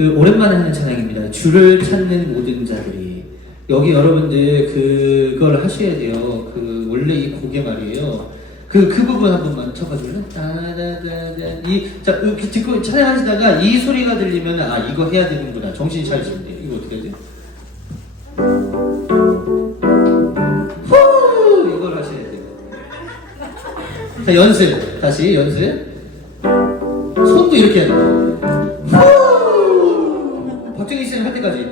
그 오랜만에 하는 찬양입니다. 주를 찾는 모든 자들이. 여기 여러분들 그걸 하셔야 돼요. 그 원래 이 곡에 말이에요. 그 부분 한 번만 쳐봐줄래? 자, 이렇게 듣고 찬양하시다가 이 소리가 들리면 아 이거 해야 되는구나. 정신 차리시면 돼요. 이거 어떻게 하지? 후 이걸 하셔야 돼요. 자 연습 다시 연습. 손도 이렇게 해야 돼요. 후 박정희 씨 할 때까지.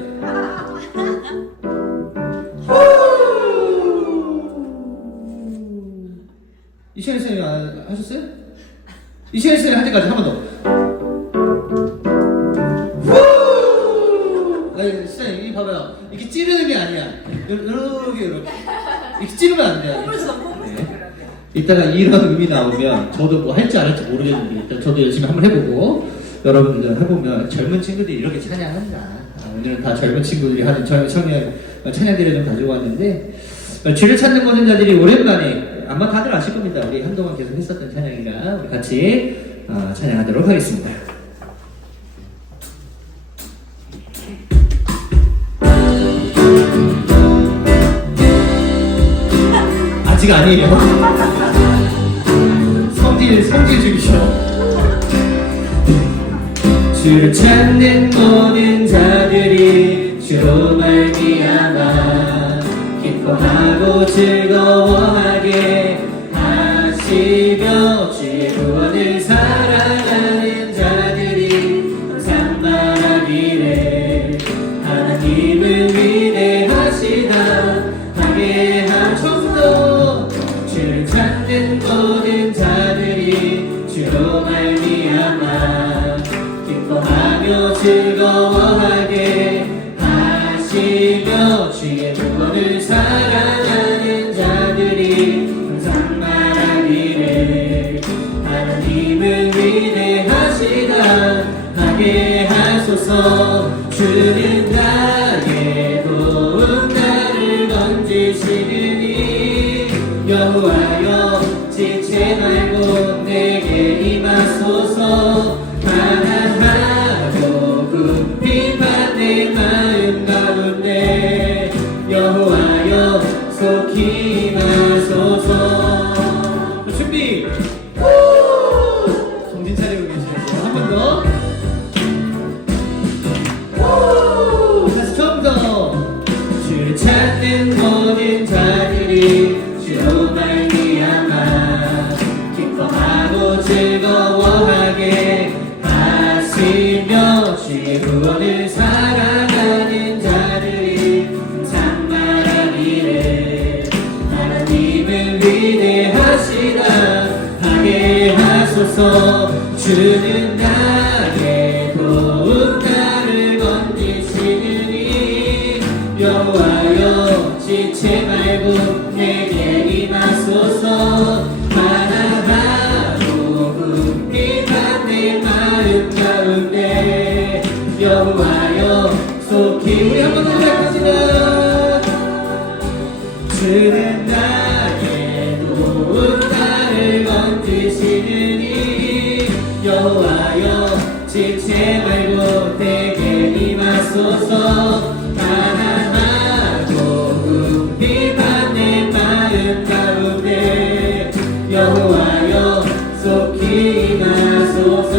이시현 쌤이 하셨어요? 이시현 쌤이 할 때까지 한 번 더. 아니 쌤 이 봐봐요. 이렇게 찌르는 게 아니야. 이렇게 찌르면 안 돼요. 네. 이따가 이런 음이 나오면 저도 뭐 할지 안 할지 모르겠는데 일단 저도 열심히 한번 해보고 여러분들 해보면 젊은 친구들이 이렇게 찬양한다. 오늘은 다 젊은 친구들이 하는 찬양들을 좀 가지고 왔는데 주를 찾는 모든 자들이 오랜만에 아마 다들 아실 겁니다. 우리 한동안 계속 했었던 찬양이라 우리 같이 찬양하도록 하겠습니다. 아직 아니에요. 성질 중이셔. 주를 찾는 모든 자들이 주로 말미암아 기뻐하고 즐거워하게 하시며 주의 구원을 사랑하는 자들이 항상 말하기를 하나님은 위대하시다 하게 하소서. 주를 찾는 모든 자들이 주로 말미암아 기뻐하며 즐거워하게 하시며 주의 구원을 사랑하는 자들이 항상 말하기를 하나님은 위대하시다 하게 하소서. 주는 나의 도움 나를 건지시느니 여호와여 지체 말고 내게 임하소서. 가난하고 궁핍한 내 마음 가운데 여호와여 속히 임하소서. 준비! 정신 차리고 계시네요. 한 번 더. 다시 처음부터. 주를 찾는 모든 자들이 주로 말미암아 기뻐하고 즐거워하게 하시며 주의 구원을 사랑하는 자들이 항상 말하기를 하나님은 위대하시다 하게 하소서. 주는 나의 도움 나를 건지시느니 여호와여 지체 말고 내게 임하소서. 가난하고 궁핍한 내 마음 가운데 여호와여 속히 우리 한번 더 시작합니다. 주는 나의 도움 나를 건지시느니 여호와여 지체 말고 내게 임하소서. 가난하고 궁핍한 내 마음 가운데 여호와여 속히 임하소서.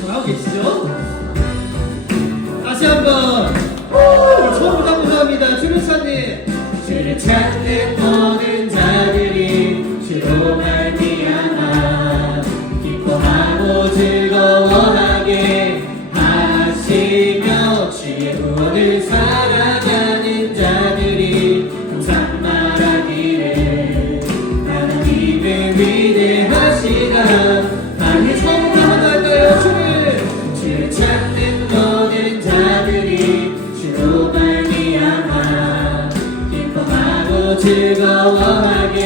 잘하고 계시죠? 다시 한번 처음부터 감사합니다. 주를 찾는 모든 자들이 주로 말미암아 기뻐하고 즐거워하게 하시며 주의 구원을 사랑하는 자들이 항상 말하기를 하나님은 위대하시다 하게. 처음으로 한번 할까요? 주를 찾는 모든 자들이 주로 말미암아 기뻐하고 즐거워하게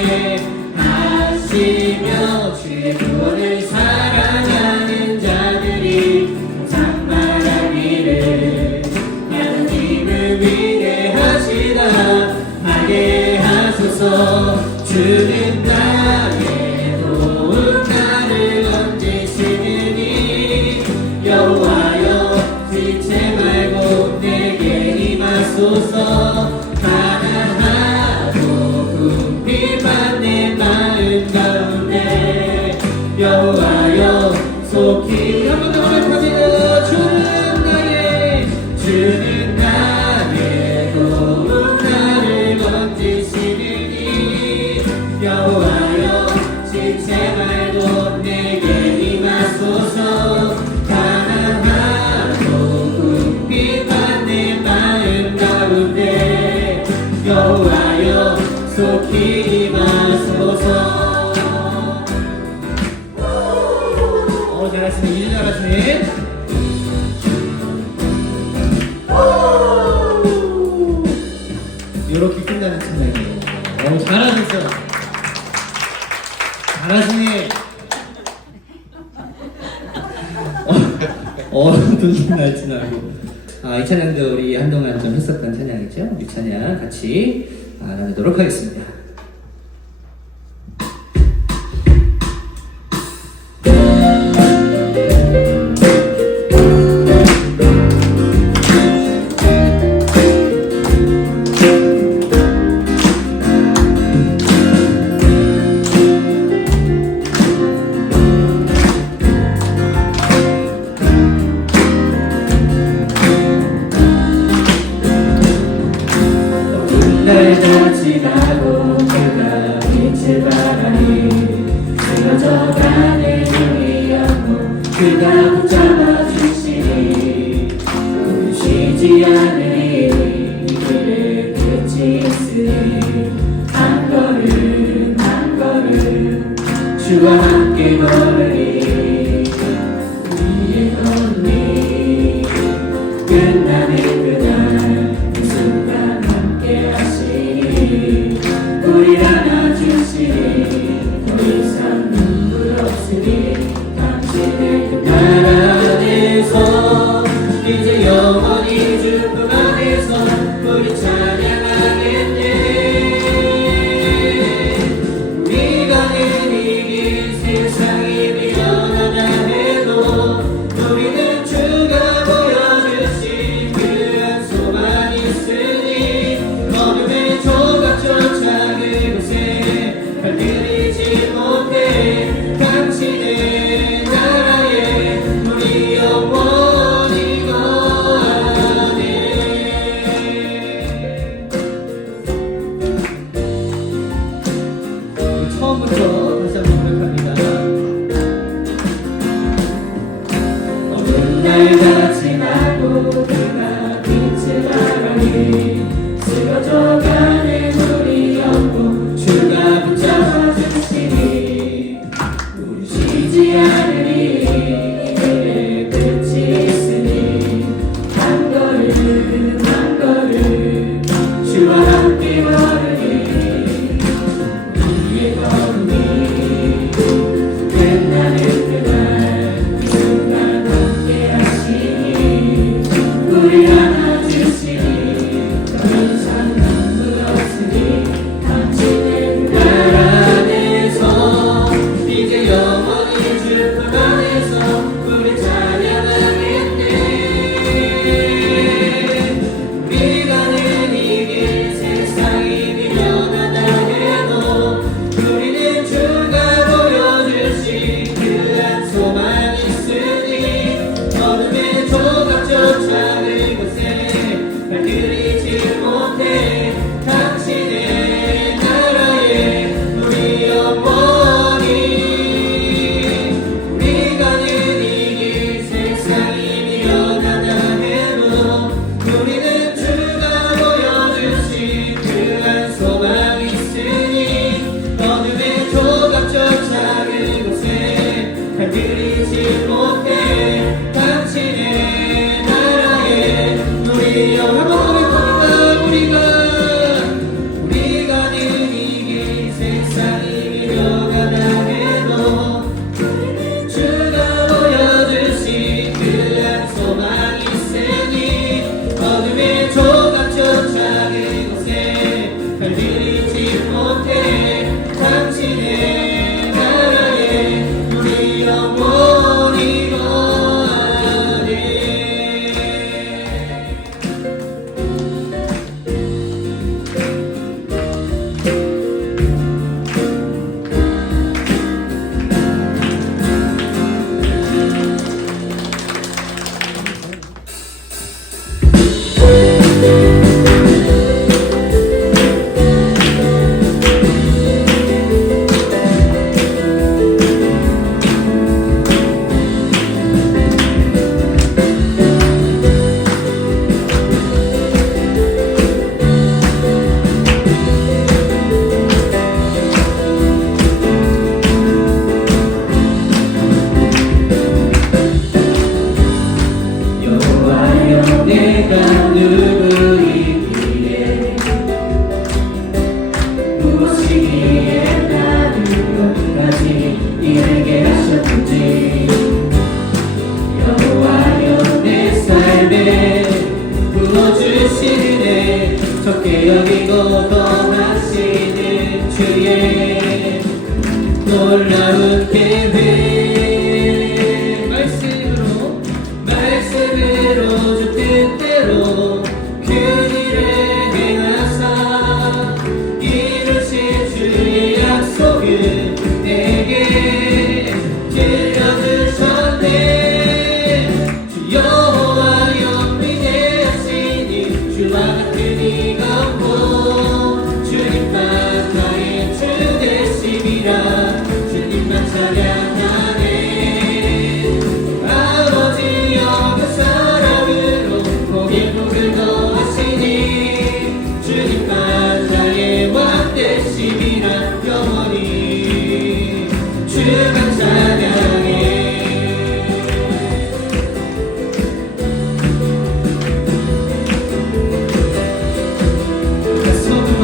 하시며 주의 구원을 사랑하는 자들이 항상 말하기를 하나님은 위대하시다 하게 하소서. 주는 나의 도움 나를 건지시 궁핍한 내 마음 가운데 여호와여 속히 한 번 더 고백합니다. 주는 나의 도움 나를 건지시느니 여호와여 지체 말고 내게 임하소서. 가난하고 궁핍한 내 마음 가운데 여호와여 속히 임하소서. 잘하시네. 이제 잘하시네. 이렇게 끝나는 찬양이에요. 잘하셨어요. 잘하시네. 또 신날지 나고. 이 찬양도 우리 한동안 좀 했었던 찬양이죠. 이 찬양 같이 나누도록 하겠습니다. 날도 지나고 그가 빛을 바라니 쓰러져가는 영이었고 그가 붙잡아 주시니 쉬지 않으리 이 길을 끝이 있으니 한 걸음 한 걸음 주와 함께 걸으리 위에 걷니 끝나는 그날 그 순간 함께 하시니 우리 안아주시니 더 이상 눈물 없으니 당신의 그 나라 안에서 이제 영원히 주품 안에서 우리 찬양하겠네. 우리가 내리길 세상이 주의 놀라운 계획 말씀으로 주 뜻대로 그 일을 행하사 이루실 주의 약속을 내게 들려주셨네. 주 여호와여 위대하시니 주와 같은 이가 없고 주님만 나의 주 되심이라 주님만 찬양하네. 아버지 여그 사랑으로 복에 복을 더하시니 주님만 나의 왕 되심이라 영원히 주만 찬양해. 처음부터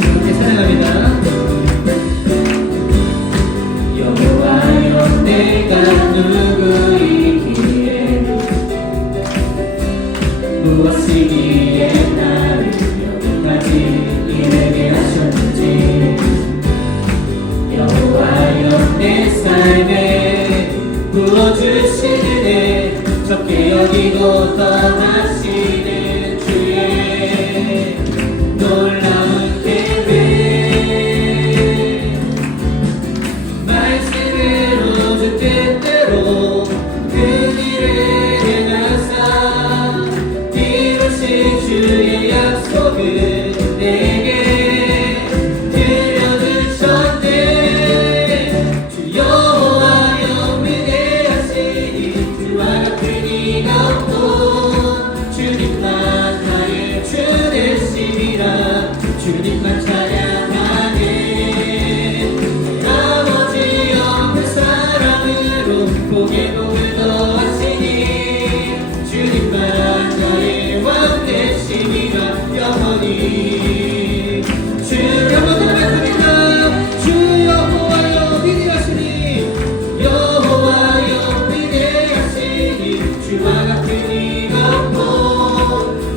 이렇게 찬양합니다. 여호와여 내가 누구이기에 무엇이기에 나를 여기까지 이르게 하셨는지 여호와여 내 삶에 부어주시는 애 적게 여기고 떠나시는 주의 놀라운 계획 말씀으로 주 뜻대로 그 일을 행하사 이루신 주의 약속을 내게 들려주셨네. 주 여호와여 위대하시니 주와 같은 이가 없고 주님만 나의 주 되심이라 주님만 찬양하네. 아버지여 그 사랑으로 복에 복을 더하시니 주님만 나의 왕 되심이라 영원히 주 한번 더 고백합니다. 주 여호와여 위대하시니 여호와여 위대하시니 주와 같은 이가 없고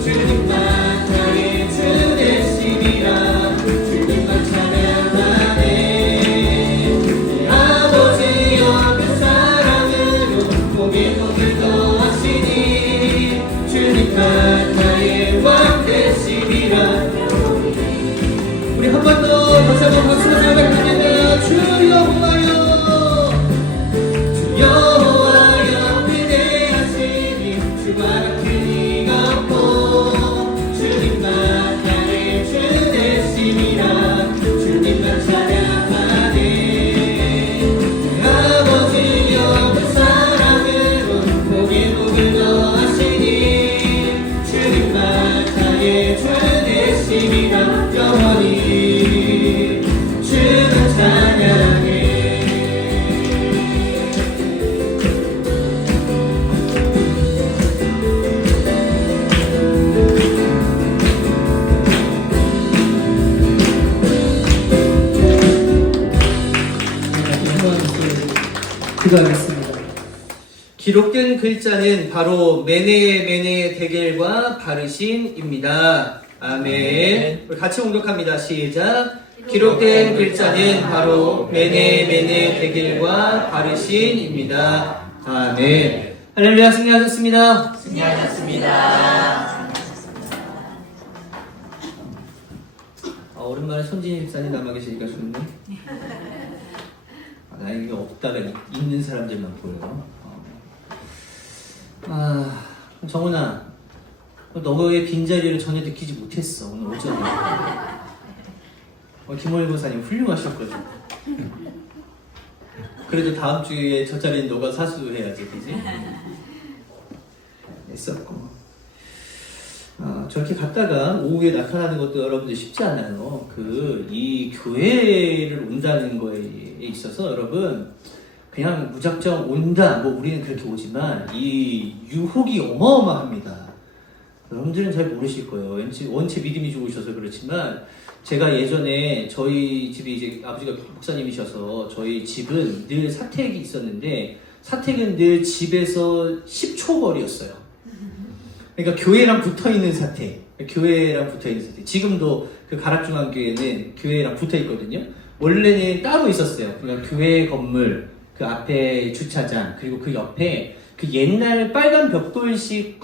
주님만 나의 주 되심이라 주님만 찬양하네. 아버지여 그 사랑으로 복에 복을 더하시니 주님만 나의 왕 되심이라. 우리 한 번 더 다시 한번 박수로 고백합니다. 주 여호와여 주 여호와여 위대하시니 주와 같은 이가 없고 주님만 나의 주 되심이라 주님만 찬양하네. 아버지여 그 사랑으로 복에 복을 더하시니 주님만 나의 주 되심이라 영원히 주만 찬양해. 기도하겠습니다. 기록된 글자는 바로 메네 데겔과 바르신입니다. 아멘. 우리 같이 공격합니다. 시작. 기록된 글자는 바로 메네 데겔과 바르신입니다. 아멘. 할렐루야. 승리하셨습니다. 오랜만에 손진희 집사님 남아 계시니까 좋네. 나에게 없다가 있는 사람들만 보여요. 정훈아, 너의 빈자리를 전혀 느끼지 못했어. 오늘 오전에. 김원일 고사님 훌륭하셨거든. 그래도 다음 주에 저 자리는 너가 사수해야지, 그지? 했었고. 저렇게 갔다가 오후에 나타나는 것도 여러분들 쉽지 않아요. 이 교회를 온다는 거에 있어서 여러분, 그냥 무작정 온다, 우리는 그렇게 오지만, 이 유혹이 어마어마합니다. 여러분들은 잘 모르실 거예요. 원체 믿음이 좋으셔서 그렇지만, 제가 예전에 저희 집이 이제 아버지가 목사님이셔서 저희 집은 늘 사택이 있었는데, 사택은 늘 집에서 10초 거리였어요. 그러니까 교회랑 붙어 있는 사택. 교회랑 붙어 있었어요. 지금도 그 가락중앙교회는 교회랑 붙어 있거든요. 원래는 따로 있었어요. 그러니까 교회 건물 그 앞에 주차장 그리고 그 옆에 그 옛날 빨간 벽돌식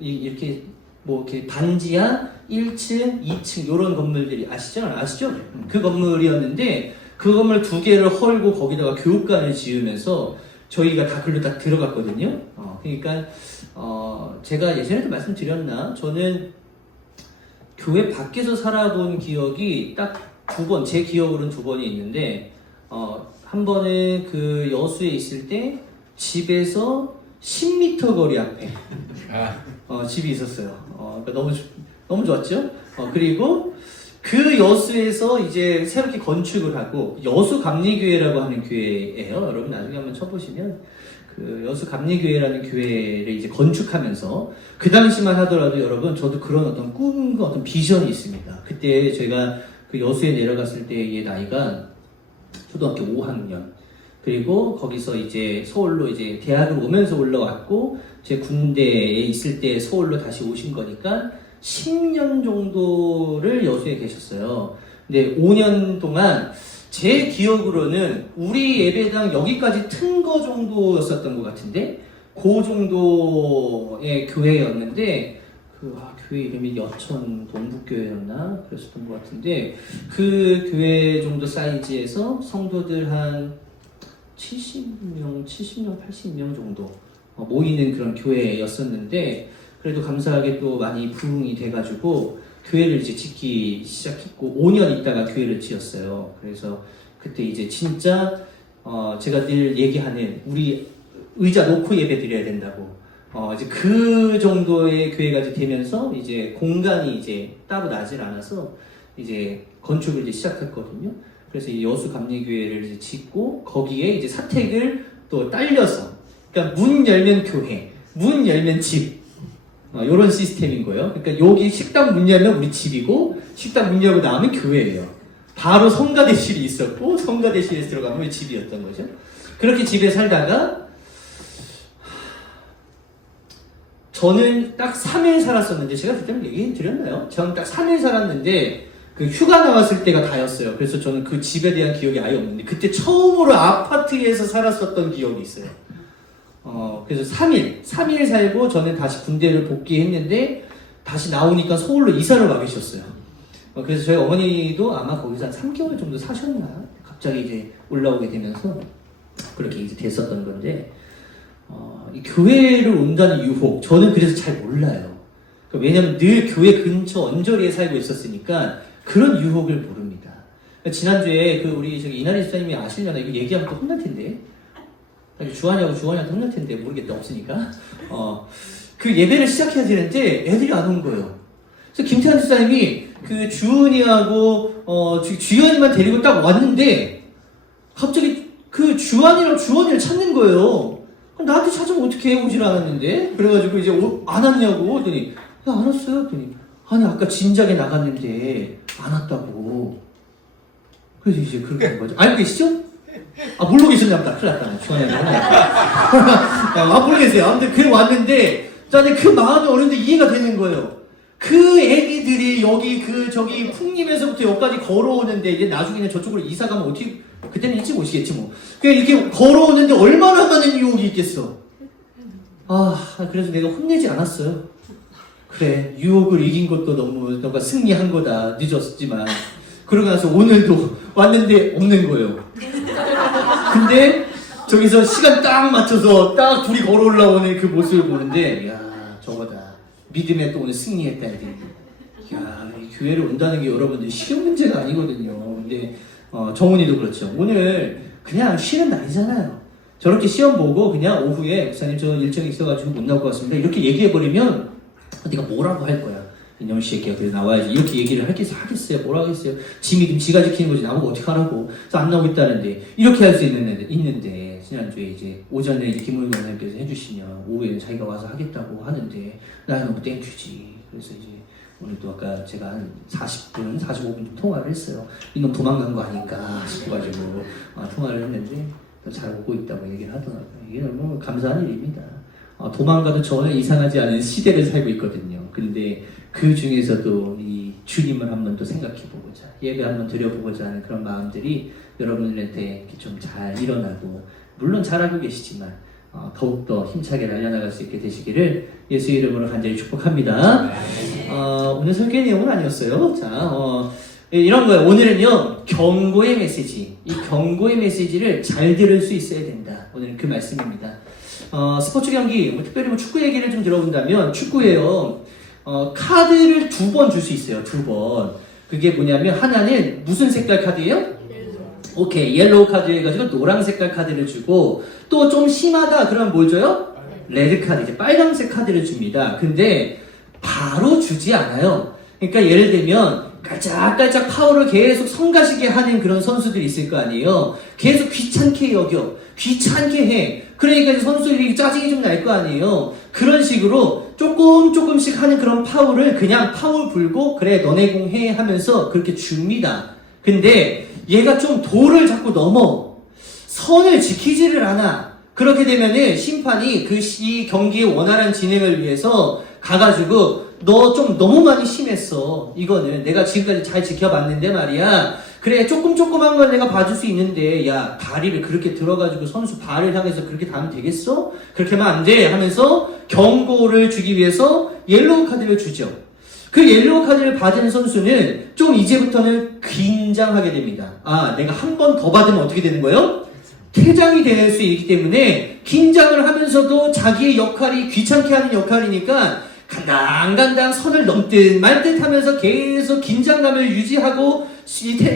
이렇게 뭐 이렇게 단지하 1층, 2층 이런 건물들이 아시죠? 그 건물이었는데 그 건물 2개를 헐고 거기다가 교육관을 지으면서 저희가 다 글로 다 들어갔거든요. 그러니까 제가 예전에도 말씀드렸나? 저는 교회 밖에서 살아본 기억이 딱 2번, 제 기억으로는 2번이 있는데 한 번은 그 여수에 있을 때 집에서 10m 거리 앞에 집이 있었어요. 그러니까 너무 좋았죠? 그리고 그 여수에서 이제 새롭게 건축을 하고 여수 감리교회라고 하는 교회예요. 여러분 나중에 한번 쳐보시면 그 여수 감리교회라는 교회를 이제 건축하면서 그 당시만 하더라도 여러분 저도 그런 어떤 꿈과 어떤 비전이 있습니다. 그때 제가 그 여수에 내려갔을 때의 나이가 초등학교 5학년 그리고 거기서 이제 서울로 이제 대학을 오면서 올라왔고 제 군대에 있을 때 서울로 다시 오신 거니까 10년 정도를 여수에 계셨어요. 근데 5년 동안 제 기억으로는 우리 예배당 여기까지 튼 거 정도였었던 것 같은데 그 정도의 교회였는데 교회 이름이 여천 동북교회였나 그랬었던 것 같은데 그 교회 정도 사이즈에서 성도들 한 70명, 80명 정도 모이는 그런 교회였었는데 그래도 감사하게 또 많이 부흥이 돼가지고 교회를 이제 짓기 시작했고 5년 있다가 교회를 지었어요. 그래서 그때 이제 진짜 제가 늘 얘기하는 우리 의자 놓고 예배 드려야 된다고 이제 그 정도의 교회가 이제 되면서 이제 공간이 이제 따로 나질 않아서 이제 건축을 이제 시작했거든요. 그래서 이 여수 감리교회를 이제 짓고 거기에 이제 사택을 또 딸려서 그러니까 문 열면 교회, 문 열면 집 이런 시스템인 거예요. 그러니까 여기 식당 문 열면 우리 집이고 식당 문 열고 나오면 교회예요. 바로 성가대실이 있었고 성가대실에 들어가면 우리 집이었던 거죠. 그렇게 집에 살다가 저는 딱 3일 살았었는데 제가 그때는 얘기 드렸나요? 저는 딱 3일 살았는데 그 휴가 나왔을 때가 다였어요. 그래서 저는 그 집에 대한 기억이 아예 없는데 그때 처음으로 아파트에서 살았었던 기억이 있어요. 그래서 3일 살고 저는 다시 군대를 복귀했는데 다시 나오니까 서울로 이사를 와 계셨어요. 그래서 저희 어머니도 아마 거기서 한 3개월 정도 사셨나? 갑자기 이제 올라오게 되면서 그렇게 이제 됐었던 건데 이 교회를 온다는 유혹 저는 그래서 잘 몰라요. 왜냐면 늘 교회 근처 언저리에 살고 있었으니까 그런 유혹을 모릅니다. 지난주에 우리 저기 이나리 집사님이 아시려나 이거 얘기하면 또 혼날 텐데 주한이한테 혼날 텐데 모르겠다 없으니까 그 예배를 시작해야 되는데 애들이 안 온 거예요. 그래서 김태환 집사님이 그 주은이하고 주연이만 데리고 딱 왔는데 갑자기 그 주원이를 찾는 거예요. 나한테 찾으면 어떻게 해? 오질 않았는데. 그래가지고 이제 안 왔냐고 그랬더니 야, 안 왔어요? 그랬더니 아니 아까 진작에 나갔는데 안 왔다고. 그래서 이제 그렇게 한 거죠. 알고 계시죠? 모르고 계셨나 보다. 큰일 났다. 주원이한테 모르겠어요. 아무튼 그래 왔는데 저는 그 마음이 어느 정도 이해가 되는 거예요. 그 애기들이 여기 저기 풍림에서부터 여기까지 걸어오는데 이제 나중에는 저쪽으로 이사 가면 어떻게 그때는 일찍 오시겠지 뭐. 그냥 이렇게 걸어오는데 얼마나 많은 유혹이 있겠어. 그래서 내가 혼내지 않았어요. 그래, 유혹을 이긴 것도 너가 승리한 거다. 늦었지만. 그러고 나서 오늘도 왔는데 없는 거예요. 근데 저기서 시간 딱 맞춰서 딱 둘이 걸어 올라오는 그 모습을 보는데 야, 저거다. 믿음에 또 오늘 승리했다. 야, 이 교회를 온다는 게 여러분들 쉬운 문제가 아니거든요. 근데 정훈이도 그렇죠. 오늘 그냥 쉬는 날이잖아요. 저렇게 시험 보고 그냥 오후에 목사님 저 일정이 있어가지고 못 나올 것 같습니다. 이렇게 얘기해버리면 네가 뭐라고 할 거야. 이놈 새끼야 그래 나와야지. 이렇게 얘기를 하겠어요. 뭐라고 하겠어요. 지 믿음 지가 지키는 거지 나보고 어떻게 하라고. 그래서 안 나오겠다는데 이렇게 할 수 있는데 지난주에 이제 오전에 이제 김우영 원장님께서 해주시면 오후에는 자기가 와서 하겠다고 하는데 나는 너무 땡큐지. 그래서 이제 오늘도 아까 제가 한 40분, 45분 통화를 했어요. 이놈 도망간 거 아닌가 싶어가지고 통화를 했는데 잘 오고 있다고 얘기를 하더라고요. 이게 너무 감사한 일입니다. 도망가도 전혀 이상하지 않은 시대를 살고 있거든요. 근데 그 중에서도 이 주님을 한번 더 생각해보고자, 예배 한번 드려보고자 하는 그런 마음들이 여러분들한테 좀 잘 일어나고, 물론 잘하고 계시지만 더욱더 힘차게 날려나갈 수 있게 되시기를 예수 이름으로 간절히 축복합니다. 오늘 설교의 내용은 아니었어요. 자, 이런 거예요. 오늘은요, 경고의 메시지, 이 경고의 메시지를 잘 들을 수 있어야 된다. 오늘은 그 말씀입니다. 스포츠 경기, 특별히 축구 얘기를 좀 들어본다면, 축구에요, 카드를 2번 줄 수 있어요. 2번. 그게 뭐냐면, 하나는 무슨 색깔 카드예요? 오케이, 옐로우 카드 해가지고 노란 색깔 카드를 주고, 또 좀 심하다 그러면 뭘 줘요? 레드 카드, 이제 빨간색 카드를 줍니다. 근데 바로 주지 않아요. 그러니까 예를 들면 깔짝깔짝 파울을 계속 성가시게 하는 그런 선수들이 있을 거 아니에요. 계속 귀찮게 여겨, 귀찮게 해. 그러니까 선수들이 짜증이 좀 날 거 아니에요. 그런 식으로 조금씩 하는 그런 파울을 그냥 파울 불고, 그래 너네 공 해 하면서 그렇게 줍니다. 근데 얘가 좀 도를 자꾸 넘어, 선을 지키지를 않아. 그렇게 되면은 심판이 이 경기의 원활한 진행을 위해서 가가지고, 너 좀 너무 많이 심했어. 이거는 내가 지금까지 잘 지켜봤는데 말이야. 그래, 조금한 건 내가 봐줄 수 있는데, 야, 다리를 그렇게 들어가지고 선수 발을 향해서 그렇게 닿으면 되겠어? 그렇게 하면 안 돼. 하면서 경고를 주기 위해서 옐로우 카드를 주죠. 그 옐로우 카드를 받은 선수는 좀 이제부터는 긴장하게 됩니다. 내가 한 번 더 받으면 어떻게 되는 거예요? 퇴장이 될 수 있기 때문에 긴장을 하면서도 자기의 역할이 귀찮게 하는 역할이니까 간당간당 선을 넘듯 말듯 하면서 계속 긴장감을 유지하고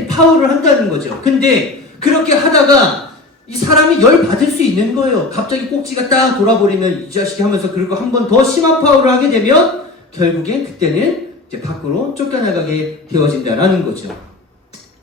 파울을 한다는 거죠. 근데 그렇게 하다가 이 사람이 열 받을 수 있는 거예요. 갑자기 꼭지가 딱 돌아버리면 이 자식이 하면서, 그리고 한 번 더 심한 파울을 하게 되면 결국엔 그때는 이제 밖으로 쫓겨나가게 되어진다라는 거죠.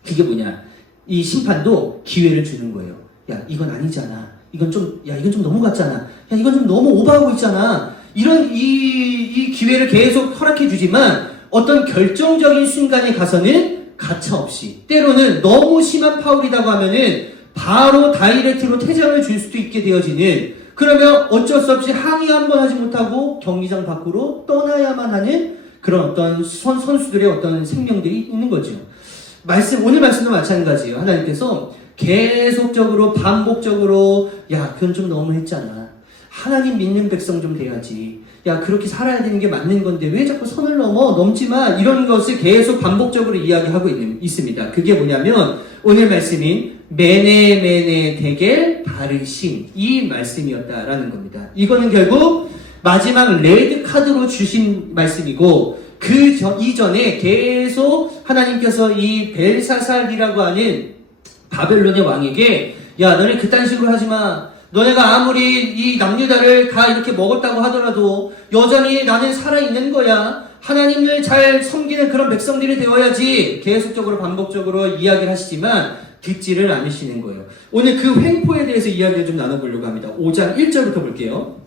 그게 뭐냐? 이 심판도 기회를 주는 거예요. 야, 이건 아니잖아. 이건 좀 넘어갔잖아. 야, 이건 좀 너무 오버하고 있잖아. 이런 이 기회를 계속 허락해 주지만, 어떤 결정적인 순간에 가서는 가차없이, 때로는 너무 심한 파울이라고 하면은 바로 다이렉트로 퇴장을 줄 수도 있게 되어지는, 그러면 어쩔 수 없이 항의 한 번 하지 못하고 경기장 밖으로 떠나야만 하는 그런 어떤 선수들의 어떤 생명들이 있는 거죠. 오늘 말씀도 마찬가지예요. 하나님께서 계속적으로 반복적으로, 야, 그건 좀 너무 했잖아. 하나님 믿는 백성 좀 돼야지. 야, 그렇게 살아야 되는 게 맞는 건데 왜 자꾸 선을 넘지 마. 이런 것을 계속 반복적으로 이야기하고 있습니다. 그게 뭐냐면 오늘 말씀인 메네 데겔 바르신, 이 말씀이었다라는 겁니다. 이거는 결국 마지막 레드 카드로 주신 말씀이고, 이전에 계속 하나님께서 이 벨사살이라고 하는 바벨론의 왕에게, 야, 너네 그딴 식으로 하지 마. 너네가 아무리 이 남유다를 다 이렇게 먹었다고 하더라도 여전히 나는 살아있는 거야. 하나님을 잘 섬기는 그런 백성들이 되어야지. 계속적으로 반복적으로 이야기를 하시지만 듣지를 않으시는 거예요. 오늘 그 횡포에 대해서 이야기를 좀 나눠보려고 합니다. 5장 1절부터 볼게요.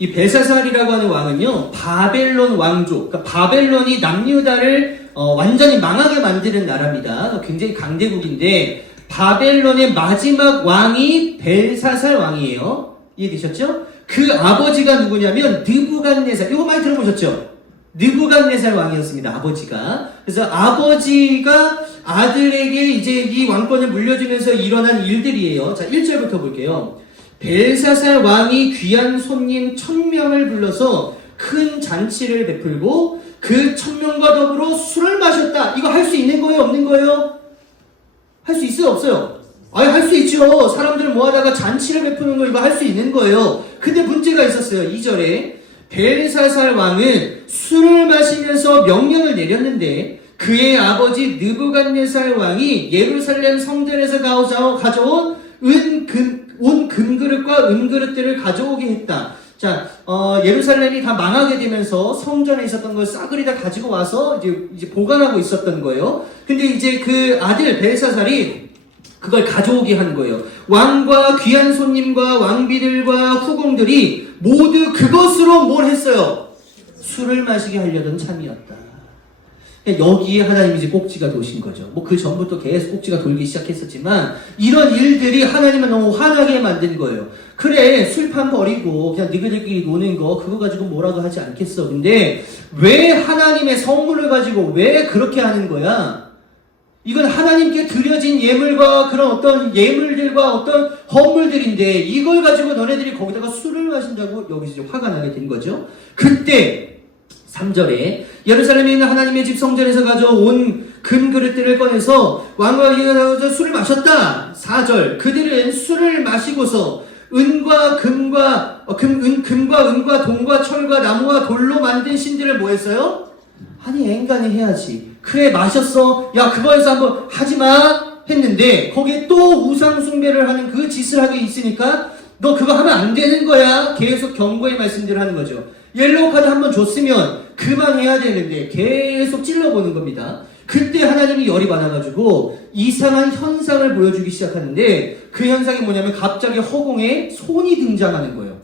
이 벨사살이라고 하는 왕은요, 바벨론 왕족, 그러니까 바벨론이 남유다를 완전히 망하게 만드는 나라입니다. 굉장히 강대국인데, 바벨론의 마지막 왕이 벨사살 왕이에요. 이해되셨죠? 그 아버지가 누구냐면 느부갓네살. 이거 많이 들어보셨죠? 느부갓네살 왕이었습니다. 아버지가. 그래서 아버지가 아들에게 이제 이 왕권을 물려주면서 일어난 일들이에요. 자, 1절부터 볼게요. 벨사살 왕이 귀한 손님 1000명을 불러서 큰 잔치를 베풀고 그 1000명과 더불어 술을 마셨다. 이거 할 수 있는 거예요? 없는 거예요? 할 수 있어요? 없어요? 할 수 있죠. 사람들 모아다가 잔치를 베푸는 거 이거 할 수 있는 거예요. 근데 문제가 있었어요. 2절에 벨사살 왕은 술을 마시면서 명령을 내렸는데 그의 아버지 느부갓네살 왕이 예루살렘 성전에서 가져온 금그릇과 은그릇들을 가져오게 했다. 자, 예루살렘이 다 망하게 되면서 성전에 있었던 걸 싸그리 다 가지고 와서 이제 보관하고 있었던 거예요. 근데 이제 그 아들 벨사살이 그걸 가져오게 한 거예요. 왕과 귀한 손님과 왕비들과 후궁들이 모두 그것으로 뭘 했어요? 술을 마시게 하려던 참이었다. 여기에 하나님이 이제 꼭지가 도신 거죠. 뭐 그 전부터 계속 꼭지가 돌기 시작했었지만 이런 일들이 하나님은 너무 화나게 만든 거예요. 그래, 술판 버리고 그냥 너희들끼리 노는 거 그거 가지고 뭐라도 하지 않겠어. 근데 왜 하나님의 성물을 가지고 왜 그렇게 하는 거야? 이건 하나님께 드려진 예물과 그런 어떤 예물들과 어떤 헌물들인데 이걸 가지고 너네들이 거기다가 술을 마신다고 여기서 이제 화가 나게 된 거죠. 그때 3절에 예루살렘에 있는 하나님의 집 성전에서 가져온 금그릇들을 꺼내서 왕과 이가 술을 마셨다. 4절 그들은 술을 마시고서 금과 은과 동과 철과 나무와 돌로 만든 신들을 뭐 했어요? 아니 앵간히 해야지. 그래 마셨어. 야 그거에서 한번 하지마 했는데 거기에 또 우상 숭배를 하는 그 짓을 하고 있으니까 너 그거 하면 안 되는 거야. 계속 경고의 말씀들을 하는 거죠. 옐로우 카드 한번 줬으면 그만해야 되는데 계속 찔러보는 겁니다. 그때 하나님이 열이 받아가지고 이상한 현상을 보여주기 시작하는데 그 현상이 뭐냐면 갑자기 허공에 손이 등장하는 거예요.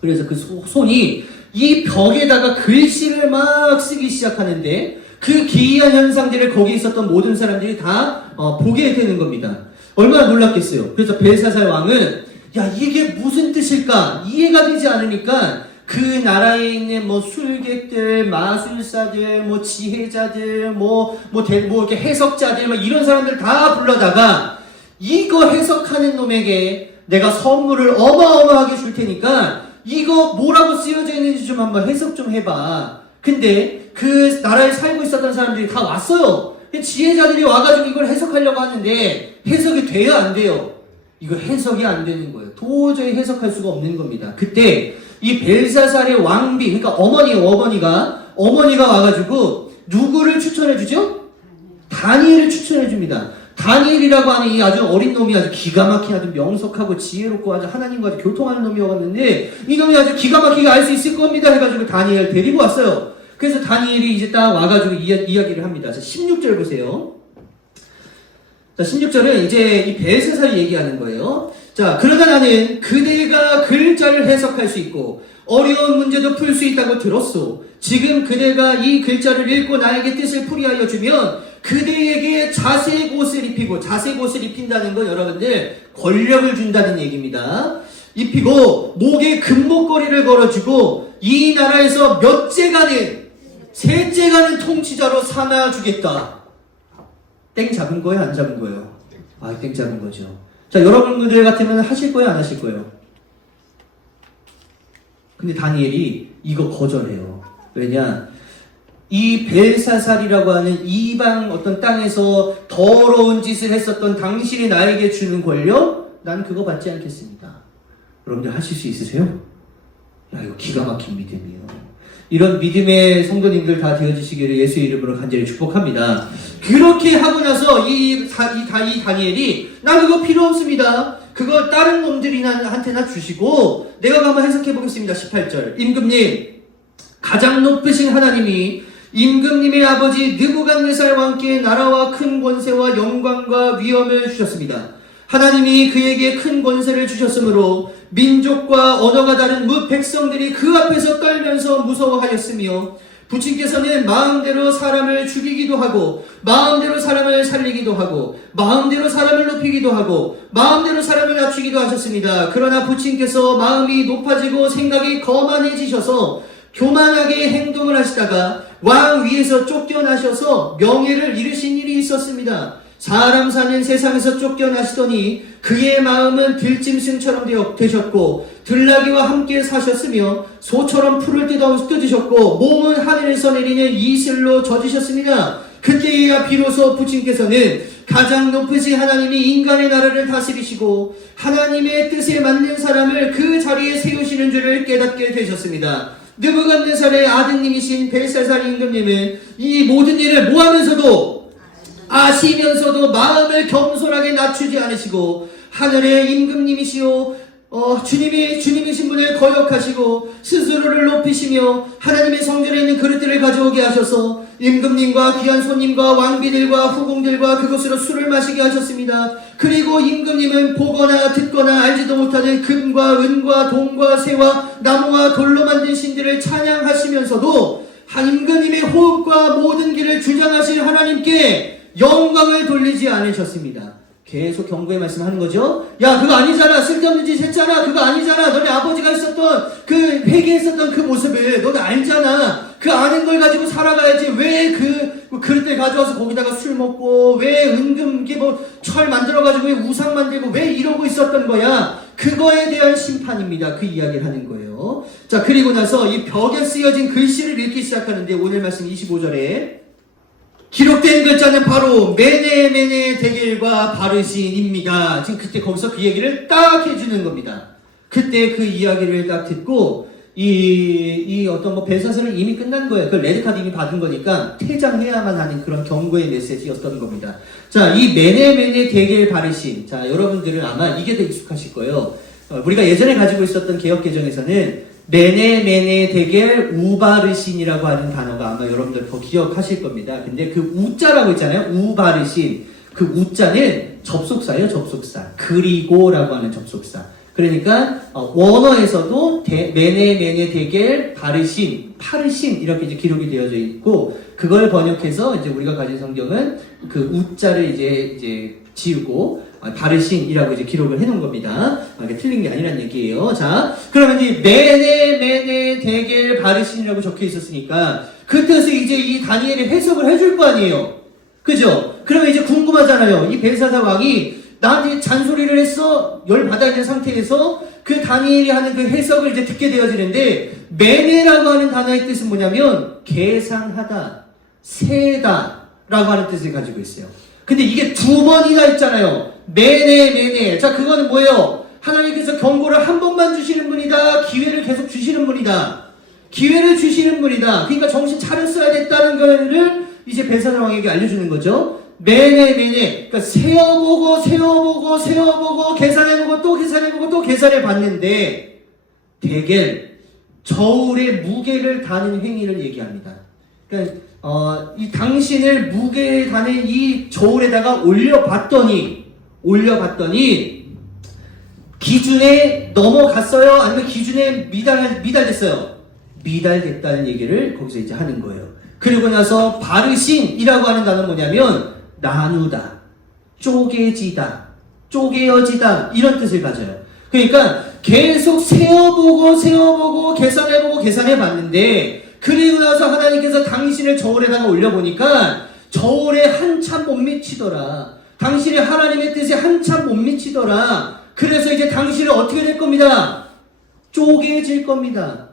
그래서 그 손이 이 벽에다가 글씨를 막 쓰기 시작하는데 그 기이한 현상들을 거기 있었던 모든 사람들이 다 보게 되는 겁니다. 얼마나 놀랐겠어요. 그래서 벨사살 왕은 야 이게 무슨 뜻일까 이해가 되지 않으니까 그 나라에 있는 뭐 술객들, 마술사들, 뭐 지혜자들, 뭐 이렇게 해석자들, 막 이런 사람들 다 불러다가 이거 해석하는 놈에게 내가 선물을 어마어마하게 줄 테니까 이거 뭐라고 쓰여져 있는지 좀 한번 해석 좀 해봐. 근데 그 나라에 살고 있었던 사람들이 다 왔어요. 지혜자들이 와가지고 이걸 해석하려고 하는데 해석이 돼요, 안 돼요? 이거 해석이 안 되는 거예요. 도저히 해석할 수가 없는 겁니다. 그때 이 벨사살의 왕비, 그러니까 어머니가 와가지고 누구를 추천해주죠? 다니엘을 추천해줍니다. 다니엘이라고 하는 이 아주 어린 놈이 아주 기가 막히게 아주 명석하고 지혜롭고 아주 하나님과 아주 교통하는 놈이었는데 이 놈이 아주 기가 막히게 알 수 있을 겁니다 해가지고 다니엘 데리고 왔어요. 그래서 다니엘이 이제 딱 와가지고 이야기를 합니다. 자, 16절 보세요. 자, 16절은 이제 이 벨사살이 얘기하는 거예요. 자, 그러나 나는 그대가 글자를 해석할 수 있고 어려운 문제도 풀 수 있다고 들었소. 지금 그대가 이 글자를 읽고 나에게 뜻을 풀이하여 주면 그대에게 자색 옷을 입히고, 자색 옷을 입힌다는 건 여러분들 권력을 준다는 얘기입니다. 입히고 목에 금목걸이를 걸어주고 이 나라에서 셋째 가는 통치자로 삼아주겠다. 땡 잡은 거예요? 안 잡은 거예요? 아, 땡 잡은 거죠. 자, 여러분들 같으면 하실 거예요? 안 하실 거예요? 근데 다니엘이 이거 거절해요. 왜냐? 이 벨사살이라고 하는 이방 어떤 땅에서 더러운 짓을 했었던 당신이 나에게 주는 권력? 난 그거 받지 않겠습니다. 여러분들 하실 수 있으세요? 야, 이거 기가 막힌 믿음이에요. 이런 믿음의 성도님들 다 되어주시기를 예수의 이름으로 간절히 축복합니다. 그렇게 하고 나서 이 다니엘이 나 그거 필요 없습니다. 그거 다른 놈들한테나 주시고 내가 한번 해석해 보겠습니다. 18절 임금님, 가장 높으신 하나님이 임금님의 아버지 느부갓네살 왕께 나라와 큰 권세와 영광과 위엄을 주셨습니다. 하나님이 그에게 큰 권세를 주셨으므로 민족과 언어가 다른 뭇 백성들이 그 앞에서 떨면서 무서워하였으며 부친께서는 마음대로 사람을 죽이기도 하고 마음대로 사람을 살리기도 하고 마음대로 사람을 높이기도 하고 마음대로 사람을 낮추기도 하셨습니다. 그러나 부친께서 마음이 높아지고 생각이 거만해지셔서 교만하게 행동을 하시다가 왕 위에서 쫓겨나셔서 명예를 잃으신 일이 있었습니다. 사람 사는 세상에서 쫓겨나시더니 그의 마음은 들짐승처럼 되셨고 들나귀와 함께 사셨으며 소처럼 풀을 뜯으셨고 몸은 하늘에서 내리는 이슬로 젖으셨습니다. 그때야 비로소 부친께서는 가장 높으신 하나님이 인간의 나라를 다스리시고 하나님의 뜻에 맞는 사람을 그 자리에 세우시는 줄을 깨닫게 되셨습니다. 느부갓네살의 아드님이신 벨사살 임금님은 이 모든 일을 모하면서도 아시면서도 마음을 겸손하게 낮추지 않으시고 하늘의 임금님이시오 주님이신 분을 거역하시고 스스로를 높이시며 하나님의 성전에 있는 그릇들을 가져오게 하셔서 임금님과 귀한 손님과 왕비들과 후궁들과 그곳으로 술을 마시게 하셨습니다. 그리고 임금님은 보거나 듣거나 알지도 못하는 금과 은과 동과 새와 나무와 돌로 만든 신들을 찬양하시면서도 임금님의 호흡과 모든 길을 주장하실 하나님께 영광을 돌리지 않으셨습니다. 계속 경고의 말씀하는 거죠. 야, 그거 아니잖아. 쓸데없는 짓 했잖아. 그거 아니잖아. 너네 아버지가 있었던 그 회개했었던 그 모습을 너는 알잖아. 그 아는 걸 가지고 살아가야지. 왜 그 그릇들 가져와서 거기다가 술 먹고, 왜 은금 철 만들어가지고 왜 우상 만들고 왜 이러고 있었던 거야. 그거에 대한 심판입니다. 그 이야기를 하는 거예요. 자, 그리고 나서 이 벽에 쓰여진 글씨를 읽기 시작하는데 오늘 말씀 25절에 기록된 글자는 바로 메네 데겔과 바르신입니다. 지금 그때 거기서 그 얘기를 딱 해주는 겁니다. 그때 그 이야기를 딱 듣고 이 어떤 벨사스는 이미 끝난 거예요. 그 레드카드 이미 받은 거니까 퇴장해야만 하는 그런 경고의 메시지였던 겁니다. 자, 이 메네 데겔 바르신. 자, 여러분들은 아마 이게 더 익숙하실 거예요. 우리가 예전에 가지고 있었던 개혁개정에서는 메네 데겔 우바르신이라고 하는 단어가 아마 여러분들 더 기억하실 겁니다. 근데 그 우자라고 있잖아요. 우바르신. 그 우자는 접속사예요. 접속사. 그리고라고 하는 접속사. 그러니까 원어에서도 메네 데겔 바르신, 파르신 이렇게 이제 기록이 되어져 있고 그걸 번역해서 이제 우리가 가진 성경은 그 우자를 이제 지우고 바르신이라고 이제 기록을 해놓은 겁니다. 이게 틀린 게 아니란 얘기예요. 자, 그러면 이 메네 데겔 바르신이라고 적혀 있었으니까 그 뜻을 이제 이 다니엘이 해석을 해줄 거 아니에요. 그죠? 그러면 이제 궁금하잖아요. 이 벨사사 왕이 나한테 잔소리를 했어. 열받아 있는 상태에서 그 다니엘이 하는 그 해석을 이제 듣게 되어지는데 메네라고 하는 단어의 뜻은 뭐냐면 계산하다, 세다 라고 하는 뜻을 가지고 있어요. 근데 이게 두 번이나 있잖아요. 메네. 자, 그거는 뭐예요? 하나님께서 경고를 한 번만 주시는 분이다. 기회를 계속 주시는 분이다. 기회를 주시는 분이다. 그러니까 정신 차렸어야 됐다는 거를 이제 벨사살 왕에게 알려주는 거죠. 메네. 그러니까 세어보고 계산해보고 또 계산해보고 또 계산해봤는데 데겔, 저울의 무게를 다는 행위를 얘기합니다. 그러니까 이 당신을 무게에 다는 이 저울에다가 올려봤더니 기준에 넘어갔어요? 아니면 기준에 미달됐어요? 미달됐다는 얘기를 거기서 이제 하는 거예요. 그리고 나서 바르신이라고 하는 단어는 뭐냐면 나누다, 쪼개지다, 쪼개어지다 이런 뜻을 가져요. 그러니까 계속 세어보고 계산해봤는데 그리고 나서 하나님께서 당신을 저울에다가 올려보니까 저울에 한참 못 미치더라. 당신의 하나님의 뜻에 한참 못 미치더라. 그래서 이제 당신은 어떻게 될 겁니다? 쪼개질 겁니다.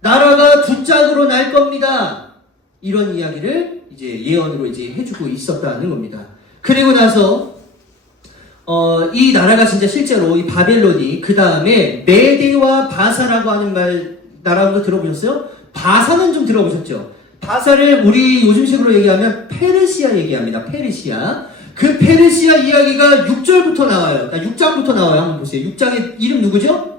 나라가 두 짝으로 날 겁니다. 이런 이야기를 이제 예언으로 이제 해주고 있었다는 겁니다. 그리고 나서 이 나라가 진짜 실제로 이 바벨론이 그 다음에 메대와 바사라고 하는 나라도 들어보셨어요? 바사는 좀 들어보셨죠? 바사를 우리 요즘식으로 얘기하면 페르시아 얘기합니다. 페르시아. 그 페르시아 이야기가 6절부터 나와요. 6장부터 나와요. 한번 보세요. 6장의 이름 누구죠?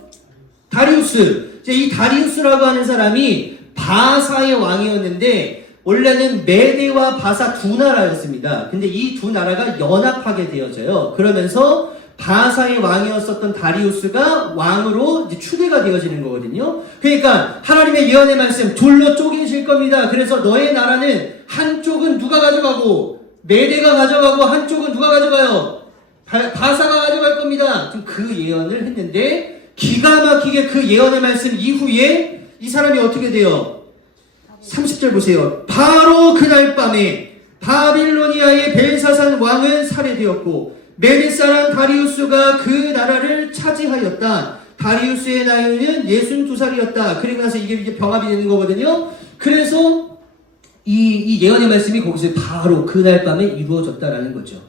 다리우스. 이 다리우스라고 하는 사람이 바사의 왕이었는데 원래는 메대와 바사 두 나라였습니다. 근데 이 두 나라가 연합하게 되어져요. 그러면서 바사의 왕이었었던 다리우스가 왕으로 이제 추대가 되어지는 거거든요. 그러니까 하나님의 예언의 말씀, 둘로 쪼개질 겁니다. 그래서 너의 나라는 한쪽은 누가 가져가고 메대가 가져가고 한쪽은 누가 가져가요? 바사가 가져갈 겁니다. 지금 그 예언을 했는데 기가 막히게 그 예언의 말씀 이후에 이 사람이 어떻게 돼요? 30절 보세요. 바로 그날 밤에 바빌로니아의 벨사산 왕은 살해되었고 메대 사람 다리우스가 그 나라를 차지하였다. 다리우스의 나이는 62살이었다. 그리고 나서 이게 병합이 되는 거거든요. 그래서 이 예언의 말씀이 거기서 바로 그날 밤에 이루어졌다라는 거죠.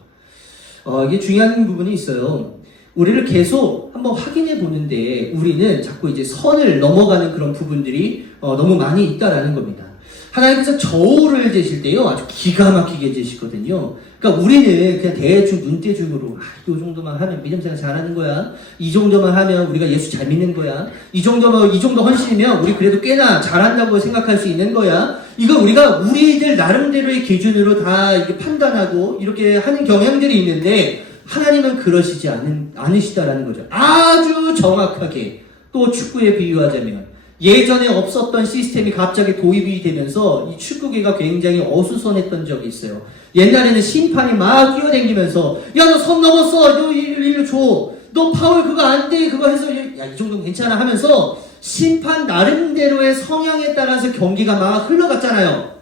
이게 중요한 부분이 있어요. 우리를 계속 한번 확인해 보는데 우리는 자꾸 이제 선을 넘어가는 그런 부분들이 너무 많이 있다라는 겁니다. 하나님께서 저울을 재실 때요 아주 기가 막히게 재시거든요. 그러니까 우리는 그냥 대충 눈대중으로 이 정도만 하면 믿음 생활 잘하는 거야. 이 정도만 하면 우리가 예수 잘 믿는 거야. 이 정도 헌신이면 우리 그래도 꽤나 잘한다고 생각할 수 있는 거야. 이거 우리가 우리들 나름대로의 기준으로 다 이렇게 판단하고 이렇게 하는 경향들이 있는데 하나님은 그러시지 않으시다라는 거죠. 아주 정확하게 또 축구에 비유하자면 예전에 없었던 시스템이 갑자기 도입이 되면서 이 축구계가 굉장히 어수선했던 적이 있어요. 옛날에는 심판이 막 뛰어다니면서 야 너 선 넘었어, 너 일로 줘, 너 파울 그거 안 돼, 그거 해서 야 이 정도는 괜찮아 하면서 심판 나름대로의 성향에 따라서 경기가 막 흘러갔잖아요.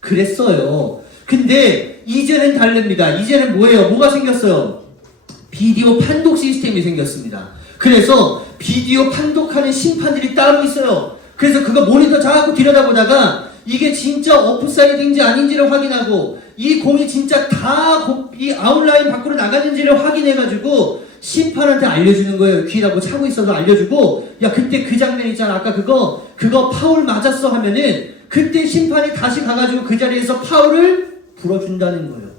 그랬어요. 근데 이제는 다릅니다. 이제는 뭐예요? 뭐가 생겼어요? 비디오 판독 시스템이 생겼습니다. 그래서 비디오 판독하는 심판들이 따로 있어요. 그래서 그거 모니터 자꾸 들여다보다가 이게 진짜 오프사이드인지 아닌지를 확인하고 이 공이 진짜 다 이 아웃라인 밖으로 나갔는지를 확인해가지고 심판한테 알려주는 거예요. 귀에다 뭐 차고 있어도 알려주고 야 그때 그 장면 있잖아. 아까 그거 파울 맞았어 하면은 그때 심판이 다시 가가지고 그 자리에서 파울을 불어준다는 거예요.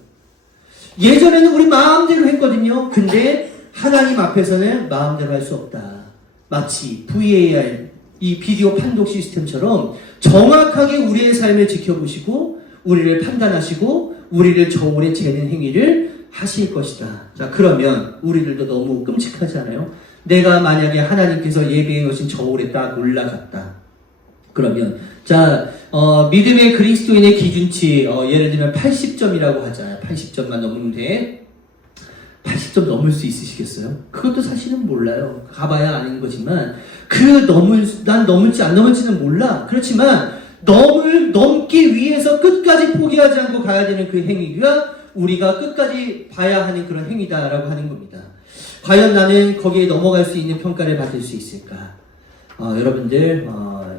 예전에는 우리 마음대로 했거든요. 근데 하나님 앞에서는 마음대로 할 수 없다. 마치 VAR, 이 비디오 판독 시스템처럼 정확하게 우리의 삶을 지켜보시고 우리를 판단하시고 우리를 저울에 재는 행위를 하실 것이다. 자, 그러면 우리들도 너무 끔찍하지 않아요? 내가 만약에 하나님께서 예비해 놓으신 저울에 딱 올라갔다. 그러면 자, 믿음의 그리스도인의 기준치 예를 들면 80점이라고 하잖아요. 80점만 넘으면 돼. 80점 넘을 수 있으시겠어요? 그것도 사실은 몰라요. 가봐야 아는 거지만 난 넘을지 안 넘을지는 몰라. 그렇지만 넘기 위해서 끝까지 포기하지 않고 가야 되는 그 행위가 우리가 끝까지 봐야 하는 그런 행위다라고 하는 겁니다. 과연 나는 거기에 넘어갈 수 있는 평가를 받을 수 있을까? 여러분들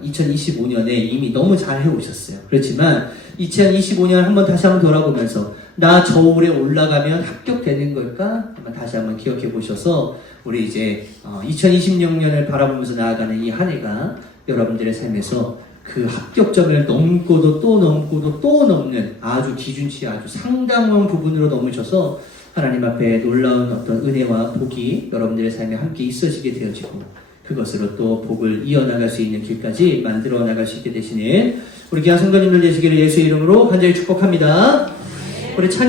2025년에 이미 너무 잘 해오셨어요. 그렇지만 2025년 다시 한번 돌아보면서 나 저울에 올라가면 합격되는 걸까? 다시 한번 기억해 보셔서 우리 이제 2026년을 바라보면서 나아가는 이 한 해가 여러분들의 삶에서 그 합격점을 넘고도 또 넘고도 또 넘는 아주 기준치 아주 상당한 부분으로 넘으셔서 하나님 앞에 놀라운 어떤 은혜와 복이 여러분들의 삶에 함께 있어지게 되어지고 그것으로 또 복을 이어나갈 수 있는 길까지 만들어 나갈 수 있게 되시는 우리 귀한 성도님들 되시기를 예수의 이름으로 간절히 축복합니다. 우리 찬양